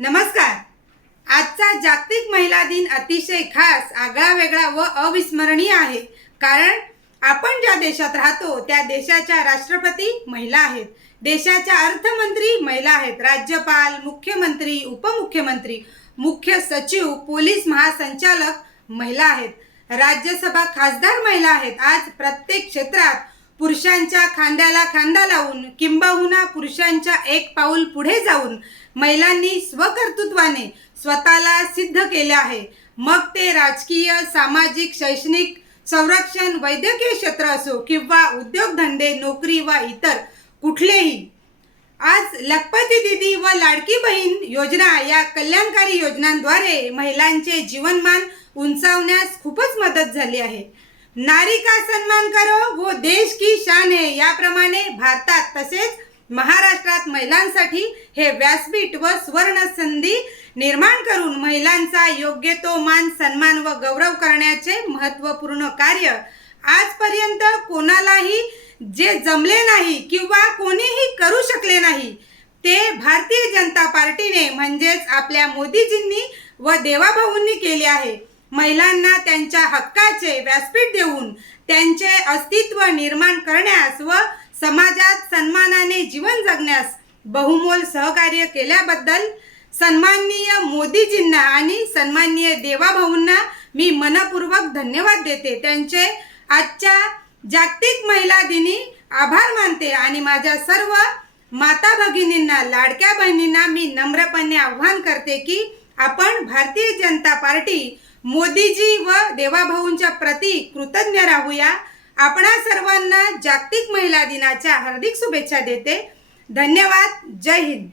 नमस्कार। आजचा जागतिक महिला दिन अतिशय खास, आगळावेगळा व अविस्मरणीय आहे। कारण आपण ज्या देशात राहतो त्या देशाच्या राष्ट्रपती महिला आहेत, देशाच्या अर्थमंत्री महिला आहेत, राज्यपाल, मुख्यमंत्री, उपमुख्यमंत्री, मुख्य सचिव, पोलीस महासंचालक महिला आहेत, राज्यसभा खासदार महिला आहेत। आज प्रत्येक क्षेत्रात पुरुषांच्या खांद्याला खांदा लावून, किंबहुना पुरुषांच्या एक पाऊल पुढे जाऊन महिलांनी स्वकर्तृत्वाने स्वतःला सिद्ध केले आहे। मग ते राजकीय, सामाजिक, शैक्षणिक, संरक्षण, वैद्यकीय क्षेत्र असो किंवा उद्योगधंदे, नोकरी व इतर कुठलेही। आज लखपती दीदी व लाडकी बहीण योजना या कल्याणकारी योजनांद्वारे महिलांचे जीवनमान उंचावण्यास खूपच मदत झाली आहे। नारी का सम्मान करो वो देश की शान है याप्रमाणे भारतात तसेच महाराष्ट्रात महिलांसाठी हे व्यासपीठ व सुवर्ण संधी निर्माण करून महिलांचा योग्य तो मान, सन्मान व गौरव करण्याचे महत्त्वपूर्ण कार्य आजपर्यंत कोणालाही जे जमले नाही किंवा कोणीही करू शकले नाही ते भारतीय जनता पार्टीने म्हणजेच आपल्या मोदीजींनी व देवाभाऊंनी केले आहे। महिलांना त्यांच्या हक्काचे व्यासपीठ देऊन त्यांचे अस्तित्व निर्माण करण्यास व समाजात सन्मानाने जीवन जगण्यास बहुमोल सहकार्य केल्याबद्दल सन्माननीय मोदीजींना आणि सन्माननीय देवाभाऊंना मी मनपूर्वक धन्यवाद देते। त्यांचे आजच्या जागतिक महिला दिनी आभार मानते आणि माझ्या सर्व माता भगिनींना, लाडक्या बहिणींना मी नम्रपणे आवाहन करते की आपण भारतीय जनता पार्टी, मोदीजी व देवाभाऊंच्या प्रति कृतज्ञ राहूया। आपणा सर्वांना जागतिक महिला दिनाच्या हार्दिक शुभेच्छा देते। धन्यवाद। जय हिंद।